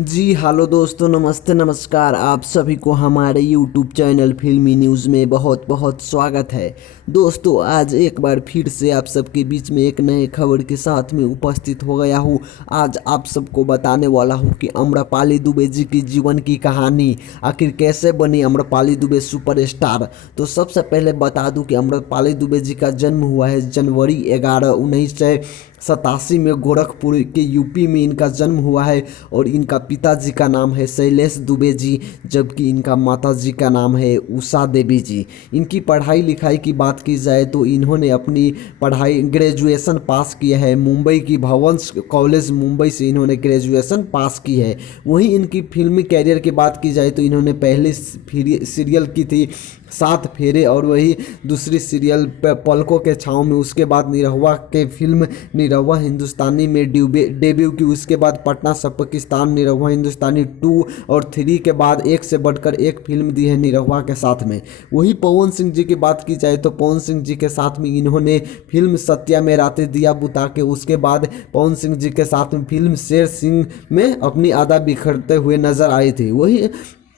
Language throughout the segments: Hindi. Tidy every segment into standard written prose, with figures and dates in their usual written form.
जी हेलो दोस्तों, नमस्ते नमस्कार। आप सभी को हमारे यूट्यूब चैनल फिल्मी न्यूज़ में बहुत बहुत स्वागत है। दोस्तों, आज एक बार फिर से आप सबके बीच में एक नए खबर के साथ में उपस्थित हो गया हूँ। आज आप सबको बताने वाला हूँ कि आम्रपाली दुबे जी की जीवन की कहानी आखिर कैसे बनी आम्रपाली दुबे सुपरस्टार। तो सबसे पहले बता दूं कि आम्रपाली दुबे जी का जन्म हुआ है जनवरी 11, 1987 में गोरखपुर के यूपी में इनका जन्म हुआ है। और इनका पिताजी का नाम है शैलेश दुबे जी, जबकि इनका माताजी का नाम है उषा देवी जी। इनकी पढ़ाई लिखाई की बात की जाए तो इन्होंने अपनी पढ़ाई ग्रेजुएशन पास किया है मुंबई की भवंस कॉलेज मुंबई से इन्होंने ग्रेजुएशन पास की है। वहीं इनकी फिल्मी कैरियर की बात की जाए तो इन्होंने पहले सीरियल की थी 7 फेरे, और वही दूसरी सीरियल पलकों के छाँव में। उसके बाद निरहुआ के फिल्म निरहुआ हिंदुस्तानी में डेब्यू की। उसके बाद पटना सब पाकिस्तान निरहुआ हिंदुस्तानी 2 और 3 के बाद एक से बढ़कर एक फिल्म दी है निरहुआ के साथ में। वही पवन सिंह जी की बात की जाए तो पवन सिंह जी के साथ में इन्होंने फिल्म सत्या में रातें दिया बुता के। उसके बाद पवन सिंह जी के साथ में फिल्म शेर सिंह में अपनी आधा बिखरते हुए नजर आई थी। वही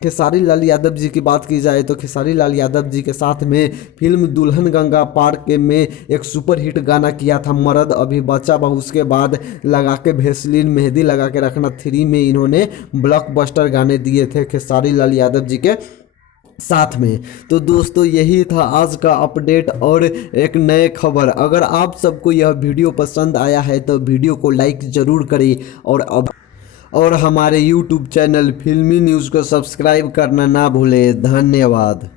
खेसारी लाल यादव जी की बात की जाए तो खेसारी लाल यादव जी के साथ में फिल्म दुल्हन गंगा पार के में एक सुपरहिट गाना किया था मर्द अभी बचा बा। उसके बाद लगा के भेसलीन मेहंदी लगा के रखना 3 में इन्होंने ब्लॉकबस्टर गाने दिए थे खेसारी लाल यादव जी के साथ में। तो दोस्तों, यही था आज का अपडेट और एक नए खबर। अगर आप सबको यह वीडियो पसंद आया है तो वीडियो को लाइक ज़रूर करें और हमारे YouTube चैनल फिल्मी न्यूज़ को सब्सक्राइब करना ना भूलें। धन्यवाद।